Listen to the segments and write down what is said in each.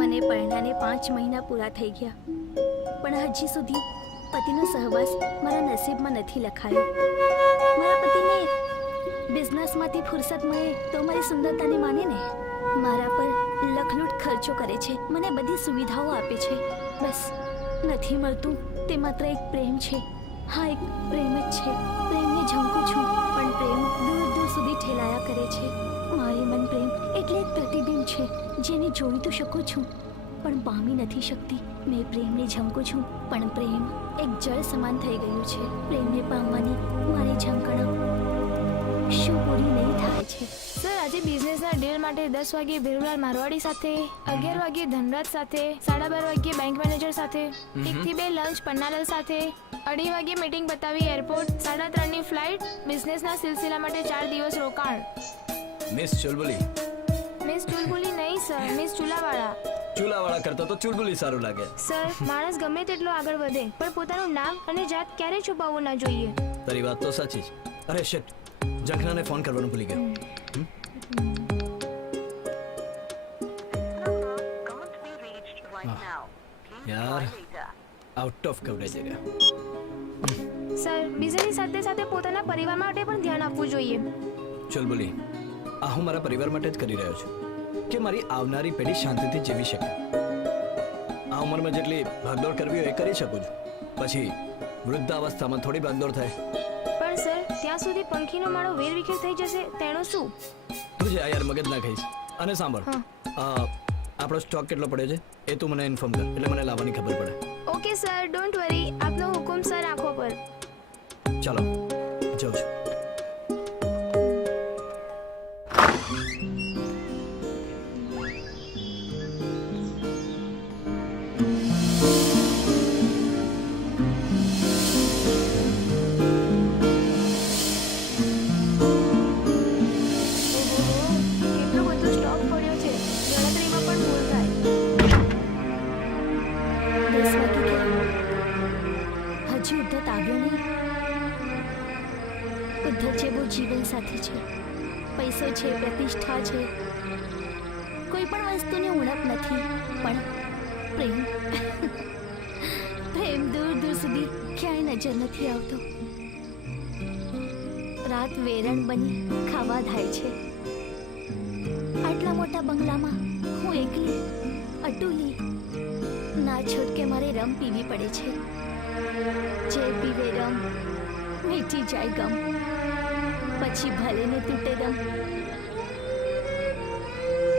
મને પરણાને 5 મહિના પૂરા થઈ ગયા, પણ હજી સુધી પતિનો સહવાસ મારા નસીબમાં નથી લખાયો. મારા પતિને બિઝનેસમાંથી ફુરસત મળે તો મારી સુંદરતાને માને ને. મારા પર લખલૂટ ખર્ચો કરે છે, મને બધી સુવિધાઓ આપે છે. બસ નથી મળતું તે માત્ર એક પ્રેમ છે. હા, એક પ્રેમ જ છે. પ્રેમને ઝંકું છું, પણ પ્રેમ દૂર દૂર સુધી ઠેલાયા કરે છે. મારી મન પ્રેમ એટલે એક પ્રતિબિંબ છે જેને જોઈ તો શકું છું પણ પામી નથી શકતી. મેં પ્રેમને ઝંકું છું, પણ પ્રેમ એક જળ સમાન થઈ ગયું છે. પ્રેમને પામવાની મારી ઝંકણો શું પૂરી નહીં થાય છે. સર, આજે બિઝનેસના ડીલ માટે 10 વાગ્યે ભીરુલાલ મારવાડી સાથે, 11 વાગ્યે ધનરાજ સાથે, 12:30 વાગ્યે બેંક મેનેજર સાથે, 1 થી 2 લંચ પન્નાલાલ સાથે, 2:30 વાગ્યે મીટિંગ પતાવી એરપોર્ટ, 3:30 ની ફ્લાઇટ, બિઝનેસના સિલસિલા માટે 4 દિવસ રોકાણ. મિસ ચુલબુલી. મિસ ચુલબુલી નહીં સર, મિસ ચુલાવાળા. ચૂલાવાળા કરતા તો ચુલબુલી સારું લાગે. સર, માણસ ગમે તેટલો આગળ વધે પણ પોતાનું નામ અને જાત ક્યારેય છુપાવવું ના જોઈએ. તારી વાત તો સાચી છે. અરે શિટ, જખનાને ફોન કરવાનું ભૂલી ગયો. યાર, out of coverage area. Sir, બિઝનેસની સાથે સાથે પોતાના પરિવાર માટે પણ ધ્યાન આપવું જોઈએ. ચુલબુલી, આ હું મારા પરિવાર માટે જ કરી રહ્યો છું કે મારી આવનારી પેઢી શાંતિથી જીવી શકે. આ ઉંમરમાં જેટલી ભાગદોડ કરવી હોય એ કરી શકું છું. પછી વૃદ્ધાવસ્થામાં થોડી ભાગદોડ થાય. પણ સર, ત્યાં સુધી પંખીનો માળો વેરવિખેર થઈ જશે તેનું શું? તું જે યાર મગજ ના ખાઈશ. અને સાંભળ, આપણો સ્ટોક કેટલો પડ્યો છે એ તું મને ઇન્ફોર્મ કર, એટલે મને લાવવાની ખબર પડે. Okay sir, don't worry. આપનો હુકુમ સર, આંખો પર. ચાલો, જાઉં છું. કેટલો બધો સ્ટોક પડ્યો છે, ગણતરીમાં પણ ભૂલ થાય. 10 વાગી ગયા, હજી ઉદ્ધત આવ્યો નહીં. ઉદ્ધત જેવો જીવન સાથી છે, પૈસો છે, પ્રતિષ્ઠા છે, કોઈ પણ વસ્તુની ઉણપ નથી, પણ પ્રેમ પ્રેમ દૂર દૂર સુધી ક્યાંય નજર નથી આવતો. રાત વેરણ બની ખાવા થાય છે. આટલા મોટા બંગલામાં હું એકલી અટુલી ના છૂટકે મારે રમ પીવી પડે છે. જે પીવે રમ મીઠી જાય ગમ, પછી ભલે ને તૂટે દમ.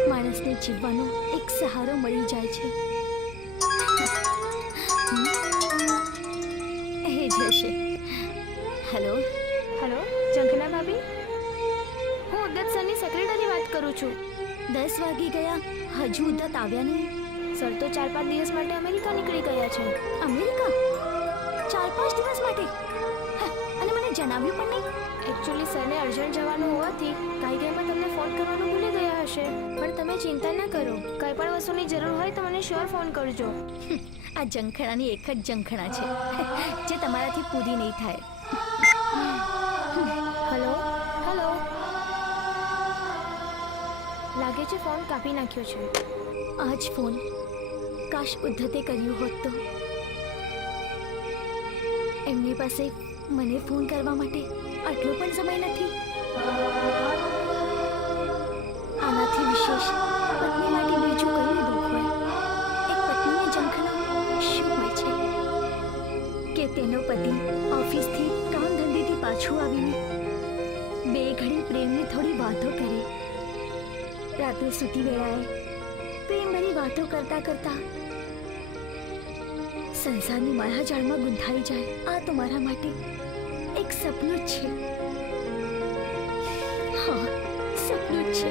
માણસને જીવવાનો એક સહારો મળી જાય છે. એ જ હશે. હેલો. હેલો, ઝંખના ભાભી, હું ઉદ્દત સરની સેક્રેટરી વાત કરું છું. 10 વાગી ગયા, હજુ ઉદ્ધત આવ્યા નહીં. સર તો 4-5 દિવસ માટે અમેરિકા નીકળી ગયા છે. અમેરિકા? 4-5 દિવસ માટે? અને મને જણાવ્યું પણ નહીં. એકચ્યુઅલી સરને અર્જન્ટ જવાનું હોવાથી કાયદામાં તમને ફોન કરવાનું ભૂલી ગયા હશે. પણ તમે ચિંતા ના કરો, કંઈ પણ વસ્તુની જરૂર હોય તો મને શ્યોર ફોન કરજો. આ ઝંખણાની એક જ ઝંખણા છે જે તમારાથી પૂરી નહીં થાય. હેલો હેલો, લાગે છે ફોન કાપી નાખ્યો છે. આ જ ફોન કાશ ઉદ્ધતે કર્યું હોત તો. એમની પાસે મને ફોન કરવા માટે આટલો પણ સમય નથી. આનાથી વિશેષ પત્ની માટે બીજું કયું દુઃખ હોય? એક પત્નીની ઝંખના શું હોય છે કે તેનો પતિ ઓફિસથી કામ ધંધેથી પાછું આવીને 2 ઘડી પ્રેમની થોડી વાતો કરે. રાત્રે સૂતી વેળાએ પ્રેમભરી વાતો કરતા કરતા સંસારની માયાજાળમાં ગુંથાઈ જાય. આ તો મારા માટે એક સપનું જ છે. હા, સપનું જ છે.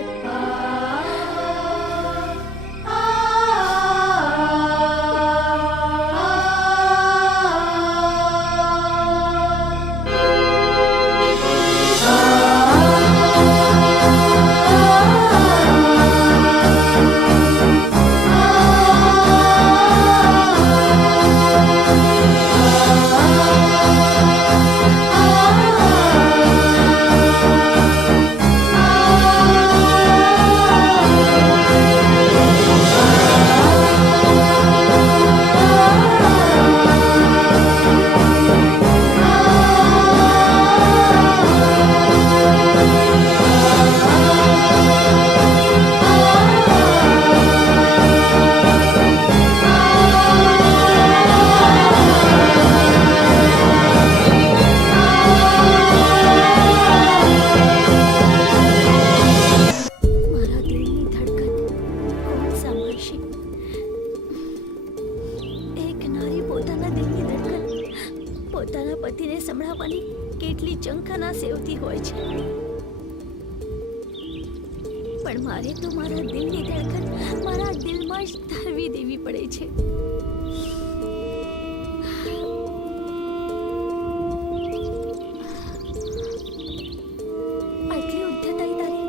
પતિને સંભળાવવાની કેટલી ચંકાના સેવતી હોય છે, પણ મારે તો મારા દિલની ધડકન મારા દિલમાં જ ધરવી દેવી પડે છે. આટલી ઉદ્ધતાઈ તારી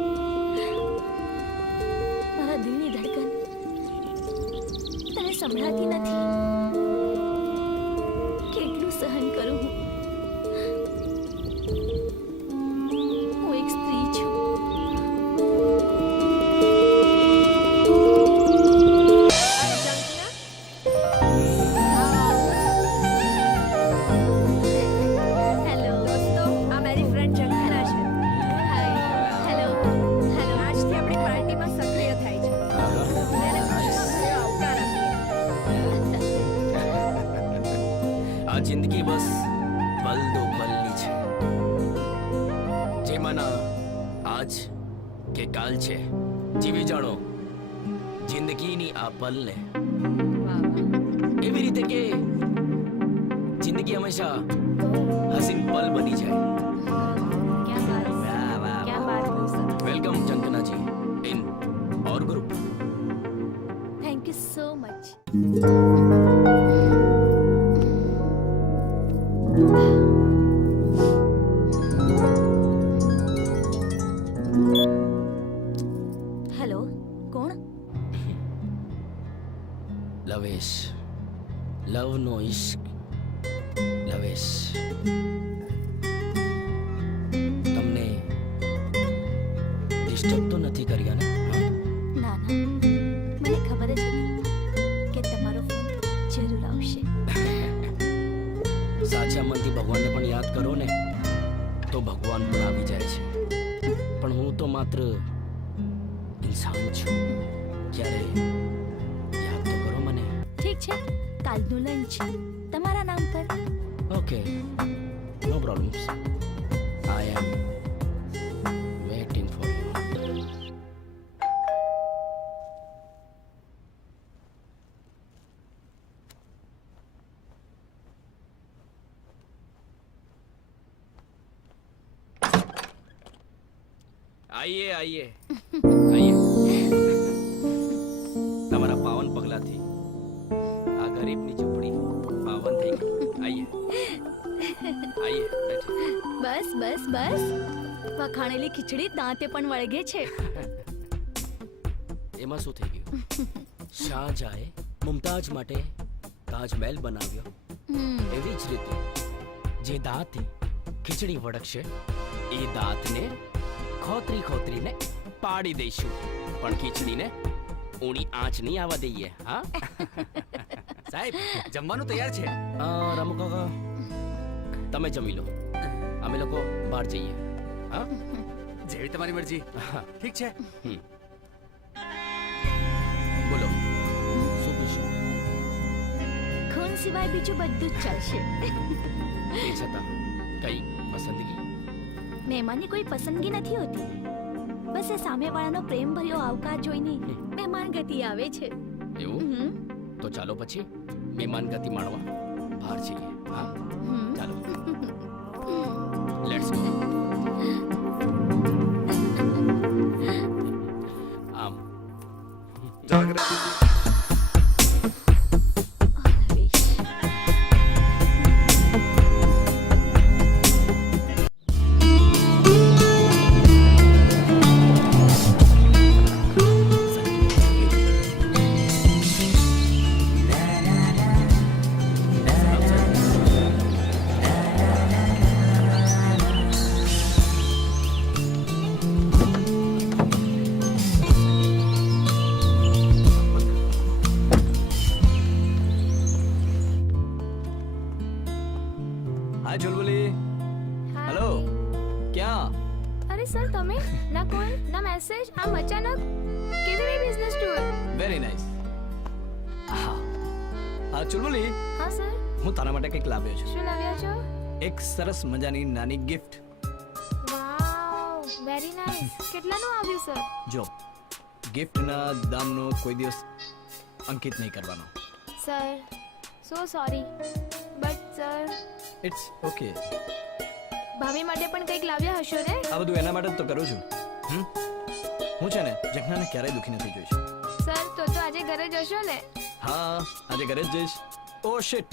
મારા દિલની ધડકન તને સંભળાતી નથી. કેટલું સહન કરું હું એક સ્ત્રી છું. હેલો દોસ્તો, આ મારી ફ્રેન્ડ જંખના છે. Hi hello hello. આજથી આપણી પાર્ટીમાં સક્રિય થાય છે. તેને ખુશીભર્યો આવકાર આપીએ. આ જિંદગી બસ પલ દો પલની છે, જેમાંના આજ કે કાલ છે. જીવી જાણો જિંદગીની આ પલને, એવી રીતે કે જિંદગી હંમેશા હસીન પલ બની જાય. વેલકમ જંકનાજી in our group. Thank you so much. Hello કોણ? લવેશ, લવનો ઇશ્ક, લવેશ. તમને ડિસ્ટર્બ તો નથી કર્યા ને? હા? ના ના, મને ખબર જ હતી કે તમારો ફોન જરૂર આવશે. સાચા મનથી ભગવાનને પણ યાદ કરો ને તો ભગવાન પણ આવી જાય છે. પણ હું તો માત્ર ઇન્સાન છું. ક્યારે યાદ તો કરો મને. ઠીક છે, કાલનું લંચ તમારા નામ પર. Okay, no problems. I am waiting for you. આઈએ આઈએ આઈએ. તમારા પાવન પગલાથી આ ગરીબની ઝૂંપડી પાવન થઈ ગઈ. આઈએ આઈએ બેઠો. બસ બસ બસ, વખાણેલી ખીચડી દાંતે પણ વળગે છે. એમાં શું થઈ ગયું? શાહજહાએ મુમતાજ માટે તાજમહેલ બનાવ્યો. એવી જ રીતે જે દાંતથી ખીચડી વળગશે એ દાંતને ખોતરી ખોતરીને પાડી દઈશું, પણ ખીચડીને ઊંડી આંચ નહીં આવવા દઈએ. હા સાહેબ, જમવાનું તૈયાર છે. રમુ કાકા, તમે જમી લો, અમે લોકો બહાર જઈએ. હા જેવી તમારી મરજી. હા, ઠીક છે. બોલો શું પૂછ્યું? ખૂન સિવાય બીજું બધું જ ચાલશે. તે છતાં કઈ પસંદગી? મહેમાનની કોઈ પસંદગી નથી હોતી, બસ એ સામેવાળાનો પ્રેમભર્યો આવકાર જોઈને મહેમાન ગતિ આવે છે. એવું? હમ, તો ચાલો પછી મહેમાન ગતિ માણવા બહાર જઈએ. હા હમ. ચાલો, લેટ્સ ગો. આમ આવેશ. હાય ચુલબુલી. હેલો, ક્યાં? અરે સર, તમે ના કોલ ના મેસેજ, આમ અચાનક કેવી રહી બિઝનેસ ટૂર? Very nice. હા હા ચુલબુલી, હા સર, હું તારા માટે કંઈક લાવ્યો છું. શું લાવ્યા છો? એક સરસ મજાની નાની ગિફ્ટ. વાવ, વેરી નાઇસ. કેટલાનું આવ્યું સર? જો, ગિફ્ટના દામનો કોઈ દિવસ અંકિત નહીં કરવાનો. Sir, so sorry, but sir it's okay. ભાભી માટે પણ કંઈક લાવ્યા હશો ને? આ બધું એના માટે જ તો કરું છું. હું છે ને જખનાને ક્યારેય દુખી નથી જોઈશ. સર તો આજે ઘરે જશો ને? હા, આજે ઘરે જ જઈશ. ઓ શિટ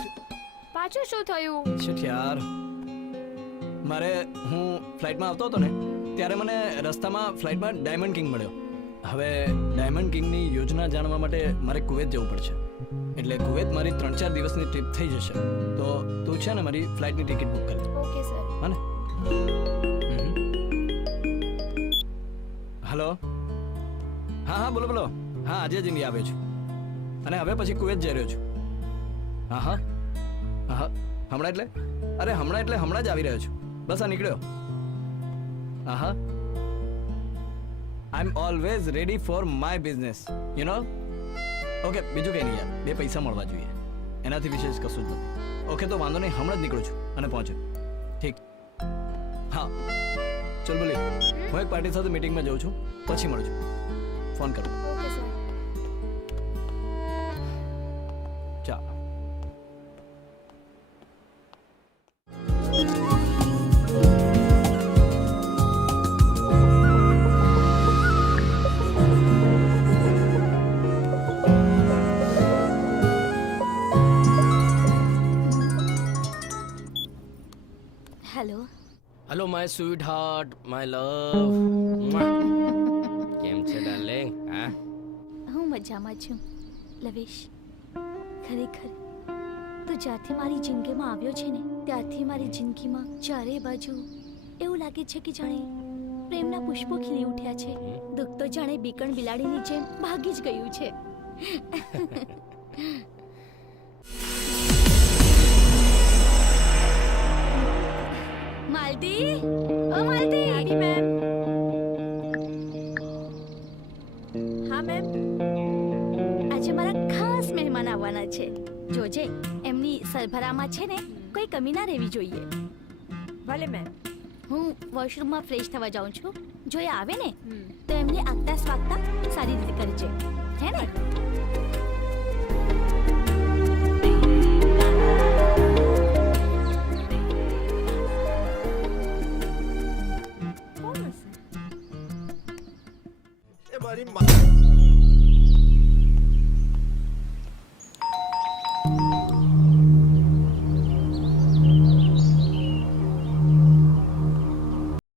પાછું શું થયું? શિટ યાર, મારે હું ફ્લાઇટમાં આવતો હતો ને ત્યારે મને રસ્તામાં ફ્લાઇટમાં ડાયમંડ કિંગ મળ્યો. હવે ડાયમંડ કિંગની યોજના જાણવા માટે મારે કુવૈત જવું પડશે. એટલે કુવૈત મારી 3-4 દિવસની ટ્રીપ થઈ જશે. તો તું છે ને મારી ફ્લાઇટની ટિકિટ બુક કરી દે. Okay sir. હા ને? હલો, હા હા બોલો બોલો. હા, આજે જ ઇન્ડિયા આવ્યો છું અને હવે પછી કુવૈત જઈ રહ્યો છું. હા હા હા હા, હમણાં એટલે હમણાં જ આવી રહ્યો છું. બસ આ નીકળ્યો. હા હા, I am always ready for my business, you know. Okay, બીજું કંઈ નહીં યાર, 2 પૈસા મળવા જોઈએ, એનાથી વિશેષ કશું જ નથી. ઓકે, તો વાંધો નહીં, હમણાં જ નીકળું છું અને પહોંચ્યો. ઠીક. હા ચલ બોલી, હું એક પાર્ટી સાથે મીટિંગમાં જાઉં છું, પછી મળું છું. ફોન કરું. Okay sir. ચા. Hello. Hello my sweetheart, my love. કેમ છે ડાર્લિંગ? હા, હું મજામાં છું લવેશ. ખરેખર તું જ્યારથી મારી જિંદગીમાં આવ્યો છે ને ત્યારથી મારી જિંદગીમાં ચારે બાજુ એવું લાગે છે કે જાણે પ્રેમના પુષ્પો ખીલી ઉઠ્યા છે. દુઃખ તો જાણે બીકણ બિલાડીની જેમ ભાગી જ ગયું છે. માલતી, ઓ માલતી. આવી મેમ. હા મેમ. આજે મારા ખાસ મહેમાન આવવાના છે. જોજે, એમની સરભરામાં છે ને કોઈ કમી ના રહેવી જોઈએ. ભલે મેમ. હું વોશરૂમમાં ફ્રેશ થવા જાઉં છું. જો એ આવે ને તો એમને આગતા સ્વાગતા સારી રીતે કરજે, હે ને? કોણ હશે? એ મારી